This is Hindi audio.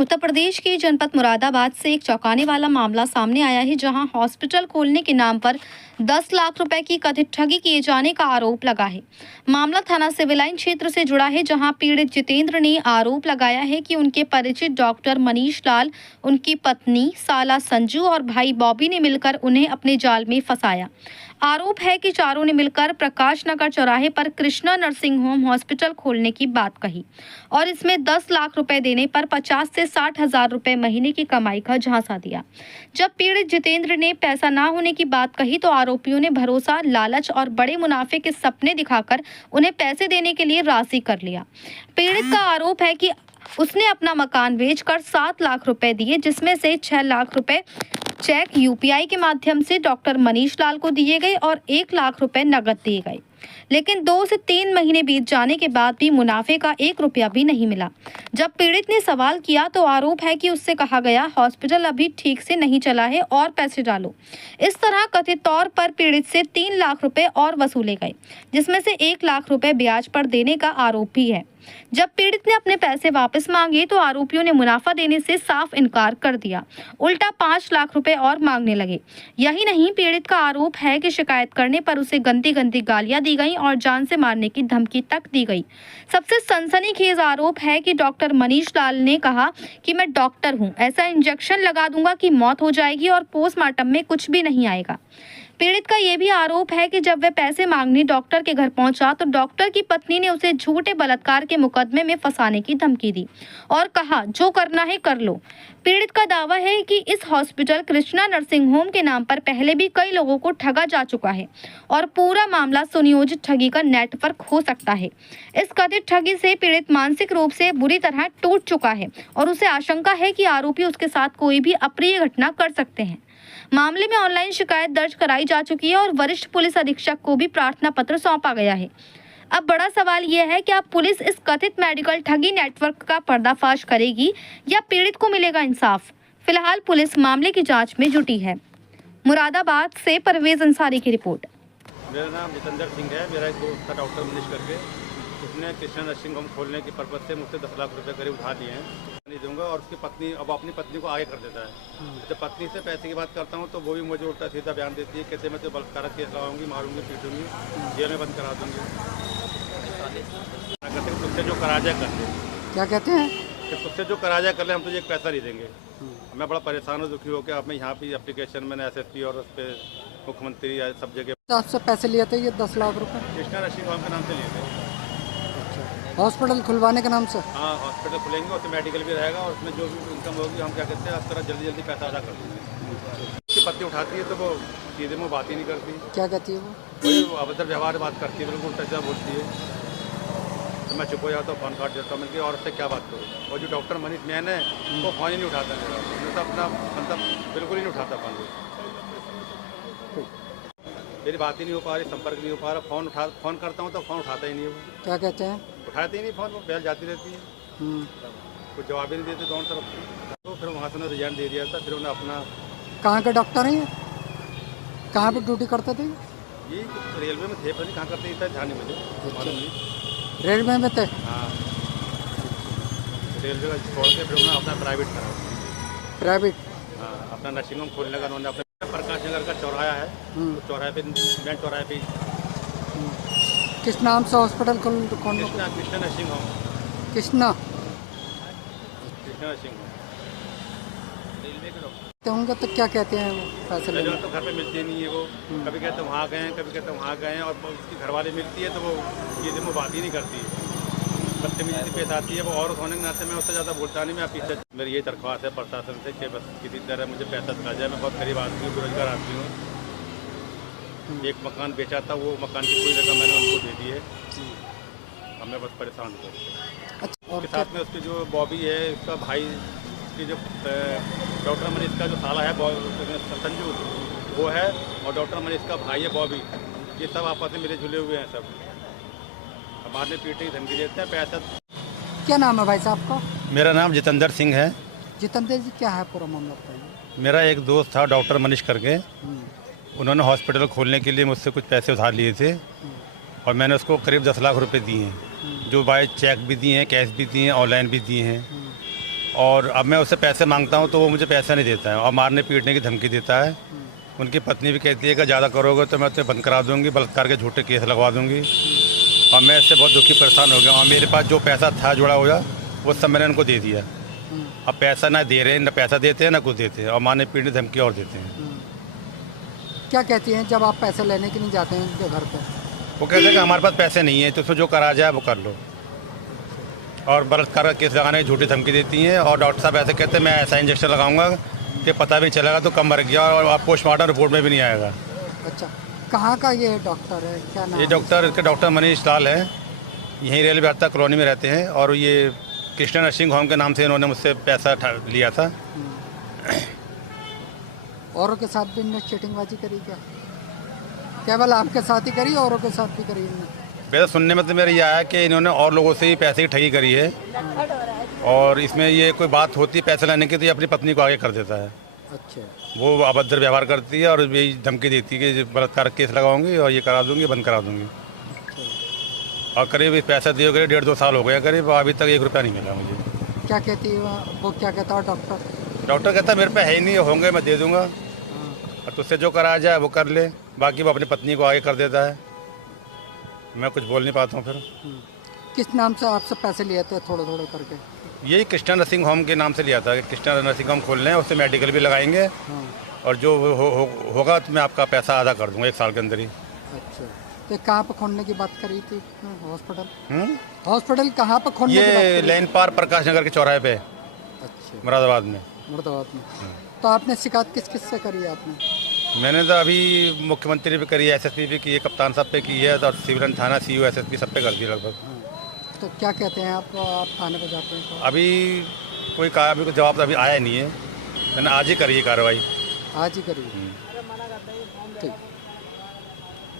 उत्तर प्रदेश के जनपद मुरादाबाद से एक चौंकाने वाला मामला सामने आया है, जहां हॉस्पिटल खोलने के नाम पर 10 लाख रुपए की कथित ठगी किए जाने का आरोप लगा है। मामला थाना सिविल लाइन क्षेत्र से जुड़ा है, जहां पीड़ित जितेंद्र ने आरोप लगाया है कि उनके परिचित डॉक्टर मनीष लाल, उनकी पत्नी साला संजू और भाई बॉबी ने मिलकर उन्हें अपने जाल में फंसाया। आरोप है कि चारों ने मिलकर प्रकाश नगर चौराहे पर कृष्णा नर्सिंग होम हॉस्पिटल खोलने की बात कही और इसमें 10 लाख रुपए देने पर 50 से 60 हजार रुपए महीने की कमाई का झांसा दिया। जब पीड़ित जितेंद्र ने पैसा ना होने की बात कही तो आरोपियों ने भरोसा, लालच और बड़े मुनाफे के सपने दिखाकर उन्हें पैसे देने के लिए राजी कर लिया। पीड़ित का आरोप है कि उसने अपना मकान बेचकर 7 लाख रुपए दिए, जिसमें से 6 लाख रुपए चेक यूपीआई के माध्यम से डॉक्टर मनीष लाल को दिए गए और 1 लाख रुपए नकद दिए गए। लेकिन 2 से 3 महीने बीत जाने के बाद भी मुनाफे का 1 रुपया भी नहीं मिला। जब पीड़ित ने सवाल किया तो आरोप है कि उससे कहा गया, हॉस्पिटल अभी ठीक से नहीं चला है और पैसे डालो। इस तरह कथित तौर पर पीड़ित से 3 लाख रुपए और वसूले गए, जिसमें से 1 लाख रुपए ब्याज पर देने का आरोप भी है। जब पीड़ित ने अपने पैसे वापस मांगे तो आरोपियों ने मुनाफा देने से साफ इनकार कर दिया, उल्टा 5 लाख रुपए और मांगने लगे। यही नहीं, पीड़ित का आरोप है कि शिकायत करने पर उसे गंदी गंदी गालियां दी गई और जान से मारने की धमकी तक दी गई। सबसे सनसनीखेज आरोप है कि डॉक्टर मनीष लाल ने कहा कि मैं डॉक्टर हूं, ऐसा इंजेक्शन लगा दूंगा कि मौत हो जाएगी और पोस्टमार्टम में कुछ भी नहीं आएगा। पीड़ित का यह भी आरोप है कि जब वह पैसे मांगने डॉक्टर के घर पहुंचा तो डॉक्टर की पत्नी ने उसे झूठे बलात्कार के मुकदमे में फंसाने की धमकी दी और कहा, जो करना है कर लो। पीड़ित का दावा है कि इस हॉस्पिटल कृष्णा नर्सिंग होम के नाम पर पहले भी कई लोगों को ठगा जा चुका है और पूरा मामला सुनियोजित ठगी का नेटवर्क हो सकता है। इस कथित ठगी से पीड़ित मानसिक रूप से बुरी तरह टूट चुका है और उसे आशंका है कि आरोपी उसके साथ कोई भी अप्रिय घटना कर सकते हैं। मामले में ऑनलाइन शिकायत दर्ज कराई जा चुकी है और वरिष्ठ पुलिस अधीक्षक को भी प्रार्थना पत्र सौंपा गया है। अब बड़ा सवाल यह है कि अब पुलिस इस कथित मेडिकल ठगी नेटवर्क का पर्दाफाश करेगी या पीड़ित को मिलेगा इंसाफ। फिलहाल पुलिस मामले की जांच में जुटी है। मुरादाबाद से परवेज अंसारी की रिपोर्ट। मेरा नाम जितेंद्र सिंह है। मेरा एक दोस्त था डॉक्टर मनीष करके, उसने कृष्णा नर्सिंग होम खोलने की पर्पज से मुझसे 10 लाख रुपए करीब उठा लिए हैं। नहीं दूंगा और उसकी पत्नी अब अपनी पत्नी को आगे कर देता है। जब पत्नी से पैसे की बात करता हूँ तो वो भी मुझे उल्टा सीधा बयान देती है, कहते मैं तो बलात्कार केस लगाऊंगी, मारूंगी, पीटूंगी, जेल में बंद करा दूंगी। कहते तुझसे जो करा जाए कर ले। क्या कहते हैं कि तुझसे जो करा जाए कर ले, हम तुझे एक पैसा नहीं देंगे। मैं बड़ा परेशान हूँ, दुखी होकर अब मैं यहाँ पे एप्लीकेशन मैंने SSP और उस पर मुख्यमंत्री सब जगह। तो आपसे पैसे लिए थे ये 10 लाख रुपए कृष्णा नर्सिंग होम के नाम से लिए थे। हॉस्पिटल खुलवाने के नाम से? हाँ, हॉस्पिटल खुलेंगे, उसमें मेडिकल भी रहेगा और उसमें जो भी इनकम होगी हम क्या कहते हैं, आप तरह जल्दी जल्दी पैसा अदा कर देंगे। उसकी पत्नी उठाती है तो वो सीधे मुँह बात ही नहीं करती। क्या कहती है वो? वही अभद्र व्यवहार बात करती है, बिल्कुल उल्टा बोलती है। तो मैं चुप हो जाता हूँ, फोन काट देता हूँ। मैं और उससे क्या बात करूँ? और जो डॉक्टर मनीष मैन है वो फोन ही नहीं उठाता मेरा, मैं तो अपना मतलब बिल्कुल ही नहीं उठाता फोन। मेरी बात ही नहीं हो पा रही, संपर्क नहीं हो पा रहा। फोन करता हूँ तो फोन उठाता ही नहीं है वो। क्या कहते हैं? उठाते ही नहीं फोन, वो बेल जाती रहती है, कुछ जवाब ही नहीं देते दोनों तरफ से। तो फिर वहाँ से उन्होंने रिजाइन दे दिया था। फिर उन्हें अपना कहाँ के डॉक्टर हैं ये? कहाँ पे ड्यूटी करते थे? ये रेलवे में थे, पता नहीं कहाँ करते थे, ध्यान नहीं मुझे मालूम नहीं। रेलवे में थे? हाँ, रेलवे का छोड़ के फिर उन्होंने अपना प्राइवेट करा। प्राइवेट? हाँ, अपना नर्सिंग होम खोलने का उन्होंने अपने प्रकाश नगर का चौराहा है, तो चौराहे पे मेन चौराहे पे किस नाम से हॉस्पिटल खोल? Krishna nursing home. Krishna nursing home railway के डॉक्टर होंगे तो क्या कहते हैं वो पैसे लेने? तो घर पे मिलती नहीं है वो, कभी कहते वहाँ गए हैं, कभी कहते वहाँ गए हैं, और उसकी घरवाली मिलती है तो वो ये वो बात ही नहीं करती, बदतमीजी से पेश आती है। वो औरत होने के नाते मैं उससे ज़्यादा बोलता नहीं। मैं पीछे मेरी ये दरख्वास्त है प्रशासन से कि बस किसी तरह मुझे पैसा दिला जाए। मैं बहुत गरीब आदमी हूँ, बेरोजगार आदमी हूँ। एक मकान बेचा था, वो मकान की पूरी रकम मैंने उनको दे दी है। अब मैं बस परेशान हूँ। अच्छा, और उसके साथ में उसकी जो बॉबी है, उसका भाई, उसकी जो डॉक्टर मनीष का जो साला है संजू, वो है, और डॉक्टर मनीष का भाई है बॉबी। ये सब आपस में मिले जुले हुए हैं सब। मारने पीटने की धमकी देते हैं, पैसा। क्या नाम है भाई साहब का? मेरा नाम जितेंद्र सिंह है। जितेंद्र जी, क्या है पूरा मामला बताइए। मेरा एक दोस्त था डॉक्टर मनीष करके, उन्होंने हॉस्पिटल खोलने के लिए मुझसे कुछ पैसे उधार लिए थे और मैंने उसको करीब 10 लाख रुपए दिए हैं, जो बाय चेक भी दिए हैं, कैश भी दिए हैं, ऑनलाइन भी दिए हैं। और अब मैं उससे पैसे मांगता हूँ तो वो मुझे पैसा नहीं देता है और मारने पीटने की धमकी देता है। उनकी पत्नी भी कहती है कि ज़्यादा करोगे तो मैं तुम्हें बंद करा दूँगी, बलात्कार के झूठे केस लगवा दूँगी। और मैं इससे बहुत दुखी परेशान हो गया और मेरे पास जो पैसा था जुड़ा हुआ वो सब मैंने उनको दे दिया। अब पैसा ना दे रहे हैं, ना पैसा देते हैं, ना कुछ देते हैं और मारने पीटने धमकी और देते हैं। क्या कहती हैं जब आप पैसे लेने के लिए जाते हैं उनके घर पे? वो कहते हैं कि हमारे पास पैसे नहीं है तो उसको जो करा जाए वो कर लो। और बलात्कार का केस लगाने की झूठी धमकी देती हैं और डॉक्टर साहब ऐसे कहते हैं मैं ऐसा इंजेक्शन लगाऊंगा कि पता भी चलेगा तो कम मर गया और पोस्टमार्टम रिपोर्ट में भी नहीं आएगा। अच्छा, कहाँ का ये डॉक्टर है, क्या नाम ये है? डॉक्टर मनीष लाल है, यहीं रेलवे अड्डा कॉलोनी में रहते हैं और ये कृष्णा नर्सिंग होम के नाम से इन्होंने मुझसे पैसा लिया था। औरों के साथ भी इनने चीटिंगबाजी करी क्या? केवल आपके साथ ही करी, औरों के साथ भी करी इनने? वैसे सुनने में तो मेरा ये आया कि इन्होंने और लोगों से ही पैसे की ठगी करी है और इसमें ये कोई बात होती है पैसे लेने की तो ये अपनी पत्नी को आगे कर देता है। अच्छा, वो अभद्र व्यवहार करती है और यही धमकी देती है कि बलात्कार केस लगाऊंगी और ये करा दूंगी, बंद करा दूंगी। और करीब पैसा दिए गए 1.5-2 साल हो गए करीब, अभी तक 1 रुपया नहीं मिला मुझे। क्या कहती है वो, क्या कहता है डॉक्टर? डॉक्टर कहता है मेरे पे है ही नहीं, होंगे मैं दे दूंगा और तुझसे जो कराया जाए वो कर ले, बाकी वो अपनी पत्नी को आगे कर देता है। मैं कुछ बोल नहीं पाता हूँ फिर। किस नाम से आपसे पैसे लिए थे थोड़े थोड़े करके? यही कृष्णा नर्सिंग होम के नाम से लिया था कि कृष्णा नर्सिंग होम खोल रहे हैं, उससे मेडिकल भी लगाएंगे और जो होगा तो मैं आपका पैसा आधा कर दूंगा 1 साल के अंदर ही। अच्छा, तो कहाँ पर खोलने की बात करी थी? हॉस्पिटल? हॉस्पिटल कहाँ पर खोलने की बात ये करी? लाइन पार प्रकाश नगर के चौराहे पे अच्छा, मुरादाबाद में। मुरादाबाद में। तो आपने शिकायत किस किस से करी है आपने? मैंने तो अभी मुख्यमंत्री पे करी है, एसएसपी पे की है, कप्तान साहब पे की है और सिविल थाना सीओ एसएसपी सब पे कर दी लगभग। तो क्या कहते हैं आप थाने पर जाते हैं तो? अभी कोई जवाब तो अभी आया नहीं है, मैंने आज ही करी है कार्रवाई। आज ही करी? ठीक।